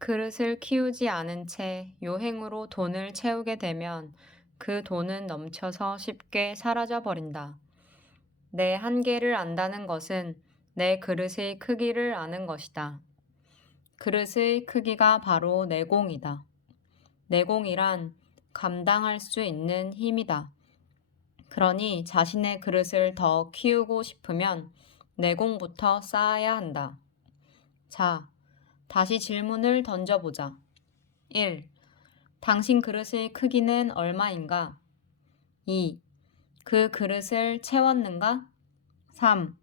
그릇을 키우지 않은 채 요행으로 돈을 채우게 되면 그 돈은 넘쳐서 쉽게 사라져 버린다. 내 한계를 안다는 것은 내 그릇의 크기를 아는 것이다. 그릇의 크기가 바로 내공이다. 내공이란 감당할 수 있는 힘이다. 그러니 자신의 그릇을 더 키우고 싶으면 내공부터 쌓아야 한다. 자, 다시 질문을 던져보자. 1. 당신 그릇의 크기는 얼마인가? 2. 그 그릇을 채웠는가? 3.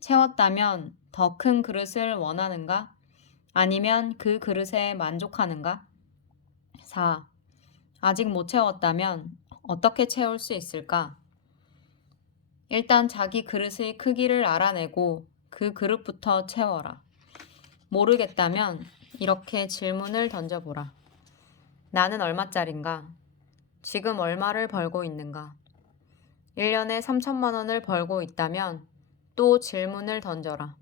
채웠다면 더 큰 그릇을 원하는가? 아니면 그 그릇에 만족하는가? 4. 아직 못 채웠다면 어떻게 채울 수 있을까? 일단 자기 그릇의 크기를 알아내고 그 그릇부터 채워라. 모르겠다면 이렇게 질문을 던져보라. 나는 얼마짜린가? 지금 얼마를 벌고 있는가? 1년에 3천만 원을 벌고 있다면 또 질문을 던져라.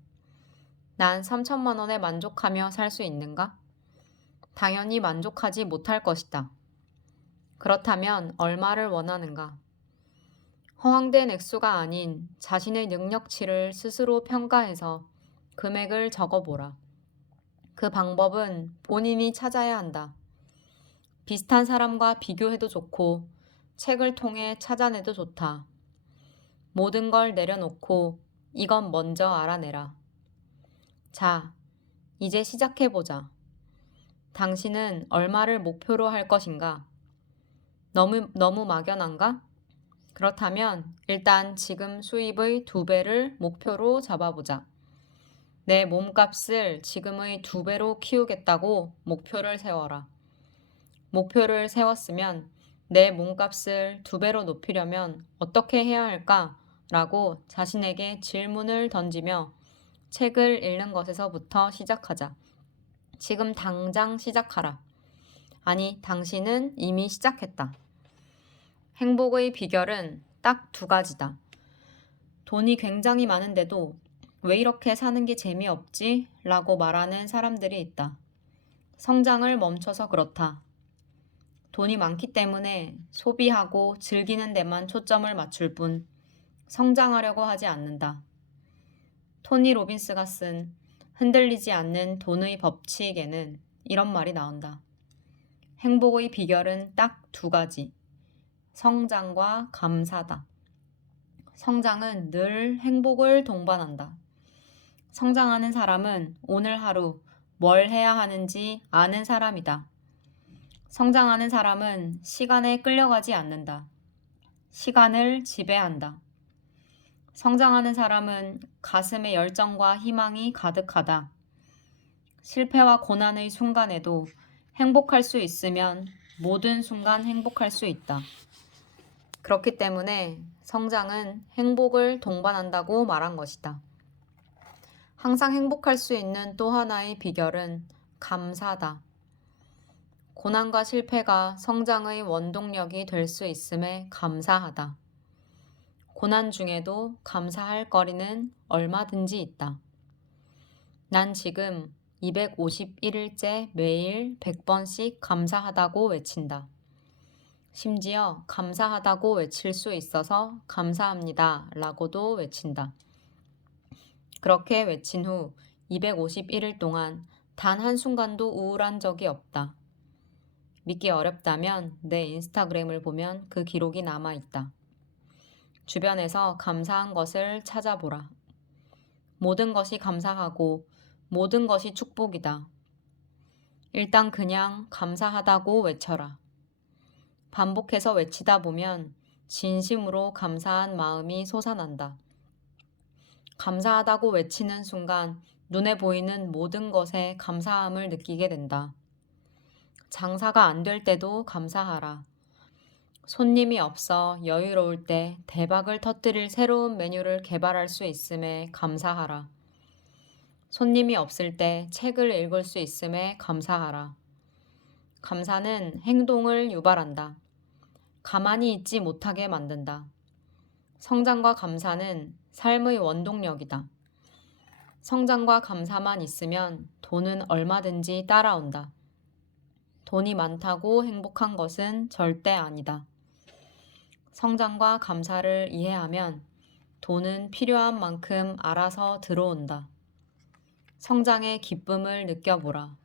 난 3천만 원에 만족하며 살 수 있는가? 당연히 만족하지 못할 것이다. 그렇다면 얼마를 원하는가? 허황된 액수가 아닌 자신의 능력치를 스스로 평가해서 금액을 적어보라. 그 방법은 본인이 찾아야 한다. 비슷한 사람과 비교해도 좋고 책을 통해 찾아내도 좋다. 모든 걸 내려놓고 이건 먼저 알아내라. 자, 이제 시작해보자. 당신은 얼마를 목표로 할 것인가? 너무 막연한가? 그렇다면 일단 지금 수입의 2배를 목표로 잡아보자. 내 몸값을 지금의 2배로 키우겠다고 목표를 세워라. 목표를 세웠으면 내 몸값을 2배로 높이려면 어떻게 해야 할까? 라고 자신에게 질문을 던지며 책을 읽는 것에서부터 시작하자. 지금 당장 시작하라. 아니, 당신은 이미 시작했다. 행복의 비결은 딱 2가지다. 돈이 굉장히 많은데도 왜 이렇게 사는 게 재미없지? 라고 말하는 사람들이 있다. 성장을 멈춰서 그렇다. 돈이 많기 때문에 소비하고 즐기는 데만 초점을 맞출 뿐 성장하려고 하지 않는다. 토니 로빈스가 쓴 흔들리지 않는 돈의 법칙에는 이런 말이 나온다. 행복의 비결은 딱 2가지. 성장과 감사다. 성장은 늘 행복을 동반한다. 성장하는 사람은 오늘 하루 뭘 해야 하는지 아는 사람이다. 성장하는 사람은 시간에 끌려가지 않는다. 시간을 지배한다. 성장하는 사람은 가슴에 열정과 희망이 가득하다. 실패와 고난의 순간에도 행복할 수 있으면 모든 순간 행복할 수 있다. 그렇기 때문에 성장은 행복을 동반한다고 말한 것이다. 항상 행복할 수 있는 또 하나의 비결은 감사다. 고난과 실패가 성장의 원동력이 될 수 있음에 감사하다. 고난 중에도 감사할 거리는 얼마든지 있다. 난 지금 251일째 매일 100번씩 감사하다고 외친다. 심지어 감사하다고 외칠 수 있어서 감사합니다 라고도 외친다. 그렇게 외친 후 251일 동안 단 한순간도 우울한 적이 없다. 믿기 어렵다면 내 인스타그램을 보면 그 기록이 남아있다. 주변에서 감사한 것을 찾아보라. 모든 것이 감사하고 모든 것이 축복이다. 일단 그냥 감사하다고 외쳐라. 반복해서 외치다 보면 진심으로 감사한 마음이 솟아난다. 감사하다고 외치는 순간 눈에 보이는 모든 것에 감사함을 느끼게 된다. 장사가 안 될 때도 감사하라. 손님이 없어 여유로울 때 대박을 터뜨릴 새로운 메뉴를 개발할 수 있음에 감사하라. 손님이 없을 때 책을 읽을 수 있음에 감사하라. 감사는 행동을 유발한다. 가만히 있지 못하게 만든다. 성장과 감사는 삶의 원동력이다. 성장과 감사만 있으면 돈은 얼마든지 따라온다. 돈이 많다고 행복한 것은 절대 아니다. 성장과 감사를 이해하면 돈은 필요한 만큼 알아서 들어온다. 성장의 기쁨을 느껴보라.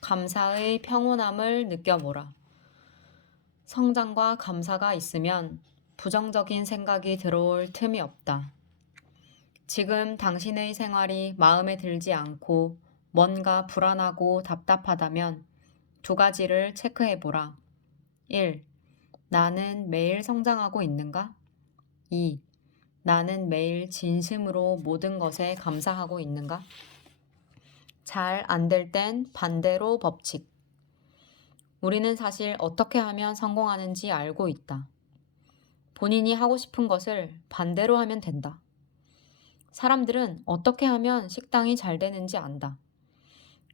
감사의 평온함을 느껴보라. 성장과 감사가 있으면 부정적인 생각이 들어올 틈이 없다. 지금 당신의 생활이 마음에 들지 않고 뭔가 불안하고 답답하다면 두 가지를 체크해보라. 1. 나는 매일 성장하고 있는가? 2. 나는 매일 진심으로 모든 것에 감사하고 있는가? 잘 안 될 땐 반대로 법칙. 우리는 사실 어떻게 하면 성공하는지 알고 있다. 본인이 하고 싶은 것을 반대로 하면 된다. 사람들은 어떻게 하면 식당이 잘 되는지 안다.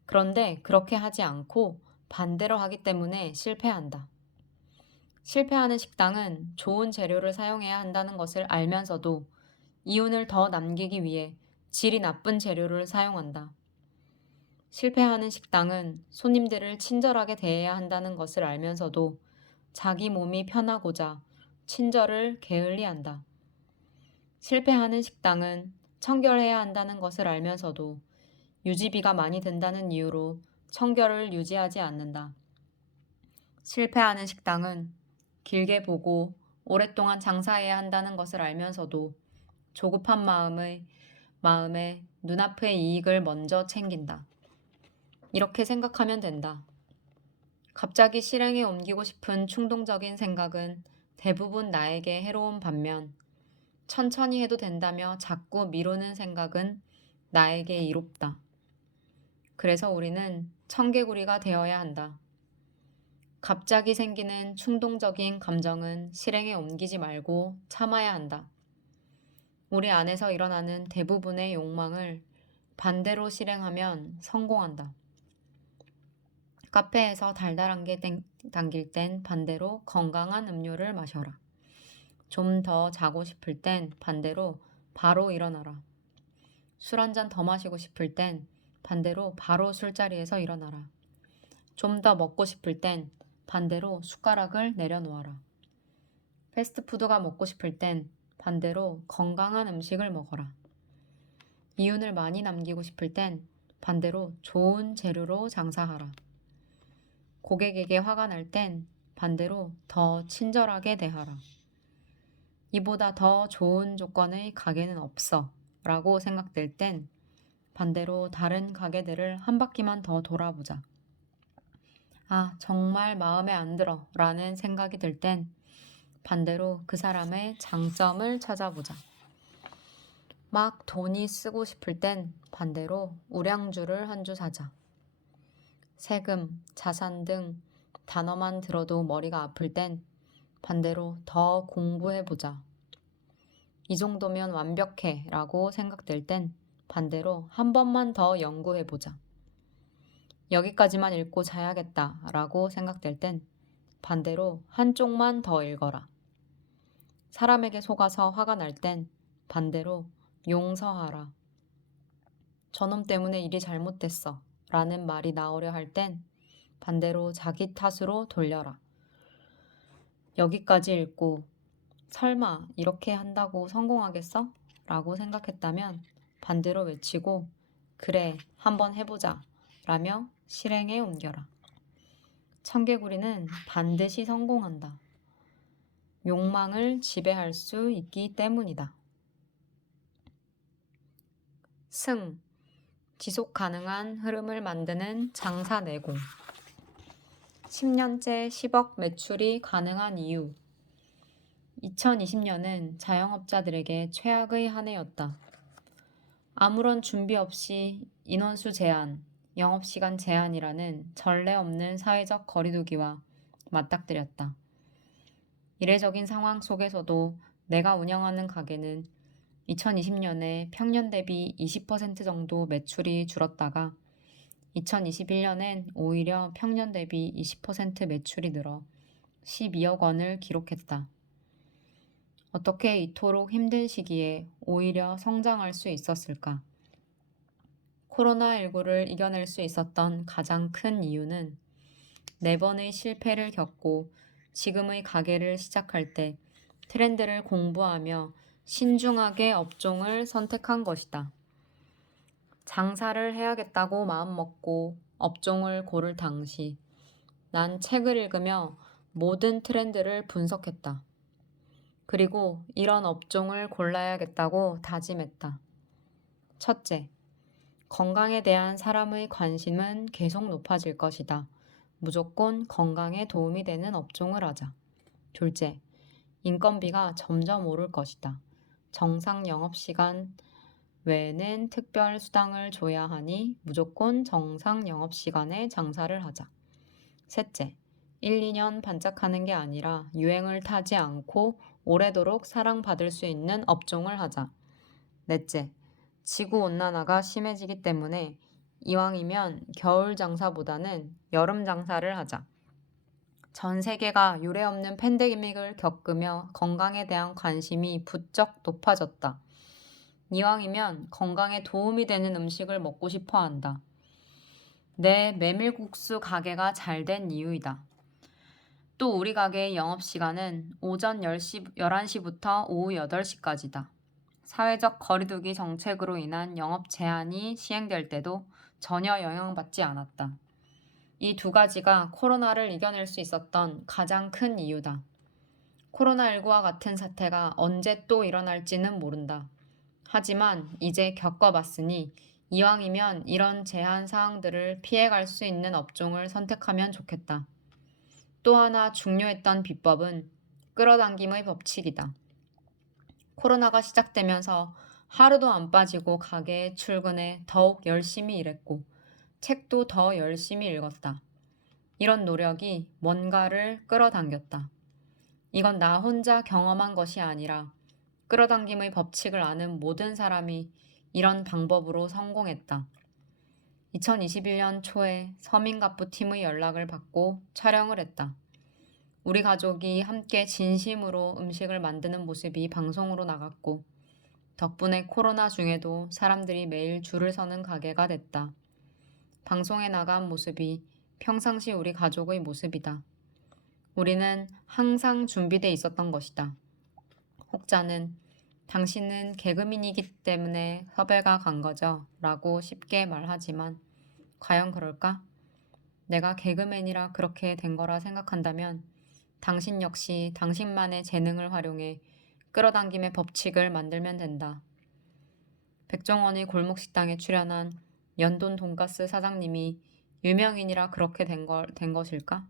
그런데 그렇게 하지 않고 반대로 하기 때문에 실패한다. 실패하는 식당은 좋은 재료를 사용해야 한다는 것을 알면서도 이윤을 더 남기기 위해 질이 나쁜 재료를 사용한다. 실패하는 식당은 손님들을 친절하게 대해야 한다는 것을 알면서도 자기 몸이 편하고자 친절을 게을리한다. 실패하는 식당은 청결해야 한다는 것을 알면서도 유지비가 많이 든다는 이유로 청결을 유지하지 않는다. 실패하는 식당은 길게 보고 오랫동안 장사해야 한다는 것을 알면서도 조급한 마음에 눈앞의 이익을 먼저 챙긴다. 이렇게 생각하면 된다. 갑자기 실행에 옮기고 싶은 충동적인 생각은 대부분 나에게 해로운 반면 천천히 해도 된다며 자꾸 미루는 생각은 나에게 이롭다. 그래서 우리는 청개구리가 되어야 한다. 갑자기 생기는 충동적인 감정은 실행에 옮기지 말고 참아야 한다. 우리 안에서 일어나는 대부분의 욕망을 반대로 실행하면 성공한다. 카페에서 달달한 게 당길 땐 반대로 건강한 음료를 마셔라. 좀 더 자고 싶을 땐 반대로 바로 일어나라. 술 한 잔 더 마시고 싶을 땐 반대로 바로 술자리에서 일어나라. 좀 더 먹고 싶을 땐 반대로 숟가락을 내려놓아라. 패스트푸드가 먹고 싶을 땐 반대로 건강한 음식을 먹어라. 이윤을 많이 남기고 싶을 땐 반대로 좋은 재료로 장사하라. 고객에게 화가 날 땐 반대로 더 친절하게 대하라. 이보다 더 좋은 조건의 가게는 없어 라고 생각될 땐 반대로 다른 가게들을 한 바퀴만 더 돌아보자. 아, 정말 마음에 안 들어 라는 생각이 들 땐 반대로 그 사람의 장점을 찾아보자. 막 돈이 쓰고 싶을 땐 반대로 우량주를 한 주 사자. 세금, 자산 등 단어만 들어도 머리가 아플 땐 반대로 더 공부해보자. 이 정도면 완벽해 라고 생각될 땐 반대로 한 번만 더 연구해보자. 여기까지만 읽고 자야겠다 라고 생각될 땐 반대로 한쪽만 더 읽어라. 사람에게 속아서 화가 날 땐 반대로 용서하라. 저놈 때문에 일이 잘못됐어 라는 말이 나오려 할 땐 반대로 자기 탓으로 돌려라. 여기까지 읽고 설마 이렇게 한다고 성공하겠어? 라고 생각했다면 반대로 외치고 그래, 한번 해보자 라며 실행에 옮겨라. 청개구리는 반드시 성공한다. 욕망을 지배할 수 있기 때문이다. 승, 지속 가능한 흐름을 만드는 장사 내공. 10년째 10억 매출이 가능한 이유. 2020년은 자영업자들에게 최악의 한 해였다. 아무런 준비 없이 인원수 제한, 영업시간 제한이라는 전례 없는 사회적 거리두기와 맞닥뜨렸다. 이례적인 상황 속에서도 내가 운영하는 가게는 2020년에 평년 대비 20% 정도 매출이 줄었다가 2021년엔 오히려 평년 대비 20% 매출이 늘어 12억 원을 기록했다. 어떻게 이토록 힘든 시기에 오히려 성장할 수 있었을까? 코로나19를 이겨낼 수 있었던 가장 큰 이유는 4번의 실패를 겪고 지금의 가게를 시작할 때 트렌드를 공부하며 신중하게 업종을 선택한 것이다. 장사를 해야겠다고 마음먹고 업종을 고를 당시 난 책을 읽으며 모든 트렌드를 분석했다. 그리고 이런 업종을 골라야겠다고 다짐했다. 첫째, 건강에 대한 사람의 관심은 계속 높아질 것이다. 무조건 건강에 도움이 되는 업종을 하자. 둘째, 인건비가 점점 오를 것이다. 정상 영업시간 외에는 특별 수당을 줘야 하니 무조건 정상 영업시간에 장사를 하자. 셋째, 1, 2년 반짝하는 게 아니라 유행을 타지 않고 오래도록 사랑받을 수 있는 업종을 하자. 넷째, 지구온난화가 심해지기 때문에 이왕이면 겨울 장사보다는 여름 장사를 하자. 전 세계가 유례없는 팬데믹을 겪으며 건강에 대한 관심이 부쩍 높아졌다. 이왕이면 건강에 도움이 되는 음식을 먹고 싶어 한다. 내 메밀국수 가게가 잘 된 이유이다. 또 우리 가게의 영업시간은 오전 11시부터 오후 8시까지다. 사회적 거리두기 정책으로 인한 영업 제한이 시행될 때도 전혀 영향받지 않았다. 이 두 가지가 코로나를 이겨낼 수 있었던 가장 큰 이유다. 코로나19와 같은 사태가 언제 또 일어날지는 모른다. 하지만 이제 겪어봤으니 이왕이면 이런 제한 사항들을 피해갈 수 있는 업종을 선택하면 좋겠다. 또 하나 중요했던 비법은 끌어당김의 법칙이다. 코로나가 시작되면서 하루도 안 빠지고 가게에 출근해 더욱 열심히 일했고 책도 더 열심히 읽었다. 이런 노력이 뭔가를 끌어당겼다. 이건 나 혼자 경험한 것이 아니라 끌어당김의 법칙을 아는 모든 사람이 이런 방법으로 성공했다. 2021년 초에 서민갑부팀의 연락을 받고 촬영을 했다. 우리 가족이 함께 진심으로 음식을 만드는 모습이 방송으로 나갔고 덕분에 코로나 중에도 사람들이 매일 줄을 서는 가게가 됐다. 방송에 나간 모습이 평상시 우리 가족의 모습이다. 우리는 항상 준비돼 있었던 것이다. 혹자는 당신은 개그맨이기 때문에 섭외가 간 거죠? 라고 쉽게 말하지만 과연 그럴까? 내가 개그맨이라 그렇게 된 거라 생각한다면 당신 역시 당신만의 재능을 활용해 끌어당김의 법칙을 만들면 된다. 백종원의 골목식당에 출연한 연돈 돈가스 사장님이 유명인이라 그렇게 된 것일까?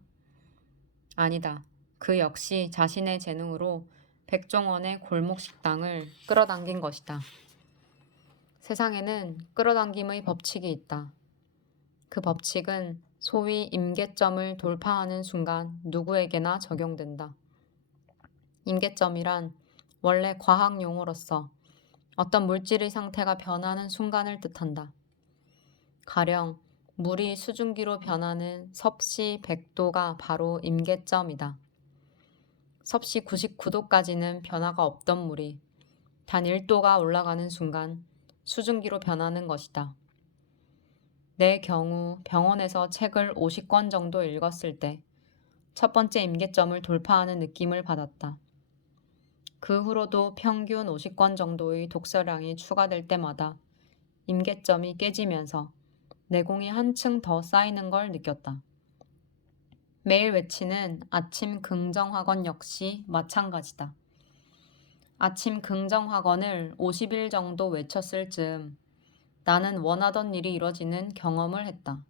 아니다. 그 역시 자신의 재능으로 백종원의 골목식당을 끌어당긴 것이다. 세상에는 끌어당김의 법칙이 있다. 그 법칙은 소위 임계점을 돌파하는 순간 누구에게나 적용된다. 임계점이란 원래 과학 용어로서 어떤 물질의 상태가 변하는 순간을 뜻한다. 가령 물이 수증기로 변하는 섭씨 100도가 바로 임계점이다. 섭씨 99도까지는 변화가 없던 물이 단 1도가 올라가는 순간 수증기로 변하는 것이다. 내 경우 병원에서 책을 50권 정도 읽었을 때 첫 번째 임계점을 돌파하는 느낌을 받았다. 그 후로도 평균 50권 정도의 독서량이 추가될 때마다 임계점이 깨지면서 내공이 한층 더 쌓이는 걸 느꼈다. 매일 외치는 아침 긍정학원 역시 마찬가지다. 아침 긍정학원을 50일 정도 외쳤을 즈음 나는 원하던 일이 이뤄지는 경험을 했다.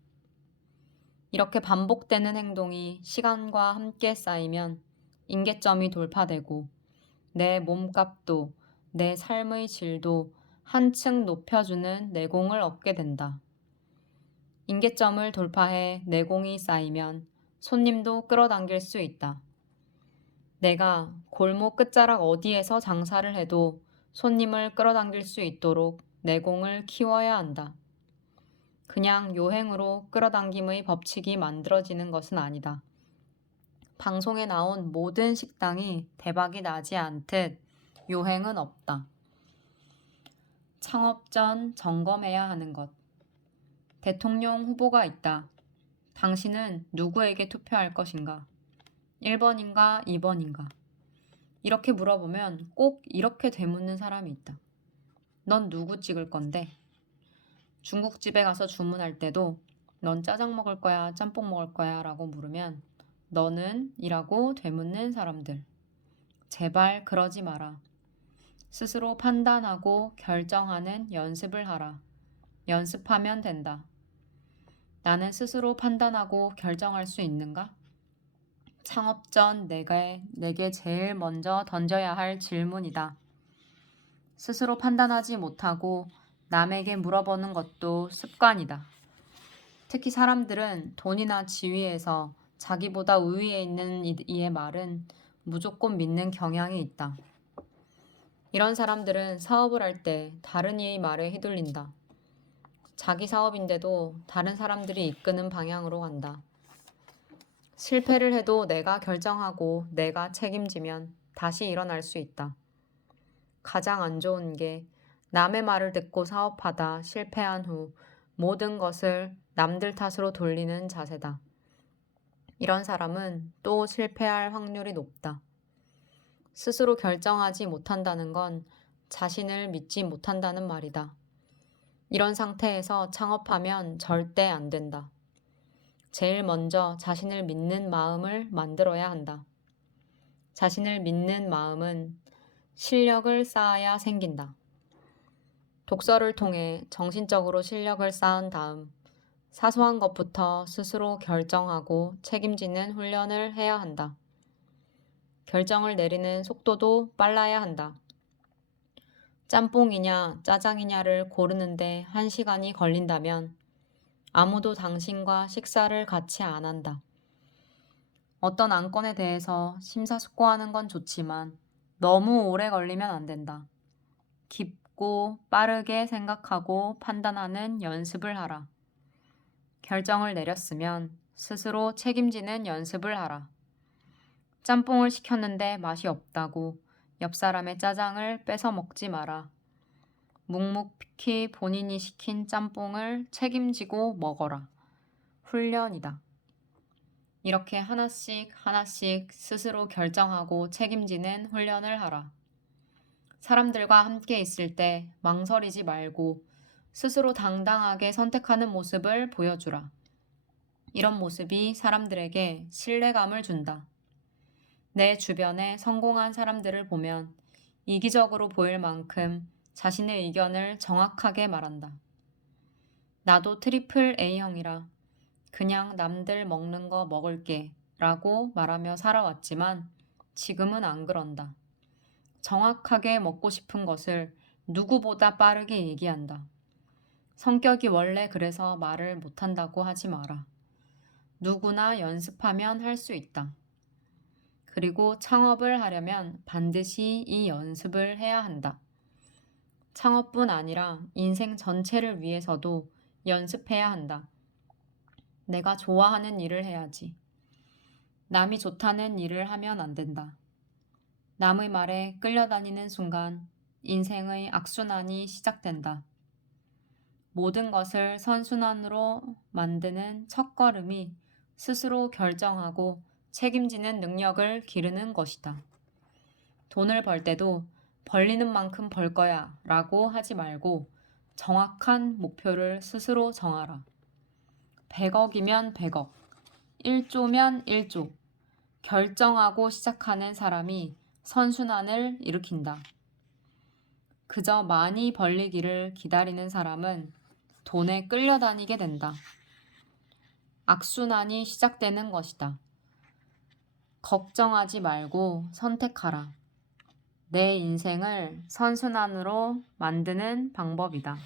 이렇게 반복되는 행동이 시간과 함께 쌓이면 임계점이 돌파되고 내 몸값도 내 삶의 질도 한층 높여주는 내공을 얻게 된다. 임계점을 돌파해 내공이 쌓이면 손님도 끌어당길 수 있다. 내가 골목 끝자락 어디에서 장사를 해도 손님을 끌어당길 수 있도록 내공을 키워야 한다. 그냥 요행으로 끌어당김의 법칙이 만들어지는 것은 아니다. 방송에 나온 모든 식당이 대박이 나지 않듯 요행은 없다. 창업 전 점검해야 하는 것. 대통령 후보가 있다. 당신은 누구에게 투표할 것인가? 1번인가 2번인가? 이렇게 물어보면 꼭 이렇게 되묻는 사람이 있다. 넌 누구 찍을 건데? 중국집에 가서 주문할 때도 넌 짜장 먹을 거야, 짬뽕 먹을 거야 라고 물으면 너는? 이라고 되묻는 사람들. 제발 그러지 마라. 스스로 판단하고 결정하는 연습을 하라. 연습하면 된다. 나는 스스로 판단하고 결정할 수 있는가? 창업 전 내게 제일 먼저 던져야 할 질문이다. 스스로 판단하지 못하고 남에게 물어보는 것도 습관이다. 특히 사람들은 돈이나 지위에서 자기보다 우위에 있는 이의 말은 무조건 믿는 경향이 있다. 이런 사람들은 사업을 할 때 다른 이의 말에 휘둘린다. 자기 사업인데도 다른 사람들이 이끄는 방향으로 간다. 실패를 해도 내가 결정하고 내가 책임지면 다시 일어날 수 있다. 가장 안 좋은 게 남의 말을 듣고 사업하다 실패한 후 모든 것을 남들 탓으로 돌리는 자세다. 이런 사람은 또 실패할 확률이 높다. 스스로 결정하지 못한다는 건 자신을 믿지 못한다는 말이다. 이런 상태에서 창업하면 절대 안 된다. 제일 먼저 자신을 믿는 마음을 만들어야 한다. 자신을 믿는 마음은 실력을 쌓아야 생긴다. 독서를 통해 정신적으로 실력을 쌓은 다음 사소한 것부터 스스로 결정하고 책임지는 훈련을 해야 한다. 결정을 내리는 속도도 빨라야 한다. 짬뽕이냐 짜장이냐를 고르는데 1시간이 걸린다면 아무도 당신과 식사를 같이 안 한다. 어떤 안건에 대해서 심사숙고하는 건 좋지만 너무 오래 걸리면 안 된다. 깊고 빠르게 생각하고 판단하는 연습을 하라. 결정을 내렸으면 스스로 책임지는 연습을 하라. 짬뽕을 시켰는데 맛이 없다고 옆 사람의 짜장을 뺏어 먹지 마라. 묵묵히 본인이 시킨 짬뽕을 책임지고 먹어라. 훈련이다. 이렇게 하나씩 하나씩 스스로 결정하고 책임지는 훈련을 하라. 사람들과 함께 있을 때 망설이지 말고 스스로 당당하게 선택하는 모습을 보여주라. 이런 모습이 사람들에게 신뢰감을 준다. 내 주변에 성공한 사람들을 보면 이기적으로 보일 만큼 자신의 의견을 정확하게 말한다. 나도 트리플 A형이라 그냥 남들 먹는 거 먹을게 라고 말하며 살아왔지만 지금은 안 그런다. 정확하게 먹고 싶은 것을 누구보다 빠르게 얘기한다. 성격이 원래 그래서 말을 못한다고 하지 마라. 누구나 연습하면 할 수 있다. 그리고 창업을 하려면 반드시 이 연습을 해야 한다. 창업뿐 아니라 인생 전체를 위해서도 연습해야 한다. 내가 좋아하는 일을 해야지. 남이 좋다는 일을 하면 안 된다. 남의 말에 끌려다니는 순간 인생의 악순환이 시작된다. 모든 것을 선순환으로 만드는 첫걸음이 스스로 결정하고 책임지는 능력을 기르는 것이다. 돈을 벌 때도 벌리는 만큼 벌 거야 라고 하지 말고 정확한 목표를 스스로 정하라. 100억이면 100억, 1조면 1조. 결정하고 시작하는 사람이 선순환을 일으킨다. 그저 많이 벌리기를 기다리는 사람은 돈에 끌려다니게 된다. 악순환이 시작되는 것이다. 걱정하지 말고 선택하라. 내 인생을 선순환으로 만드는 방법이다.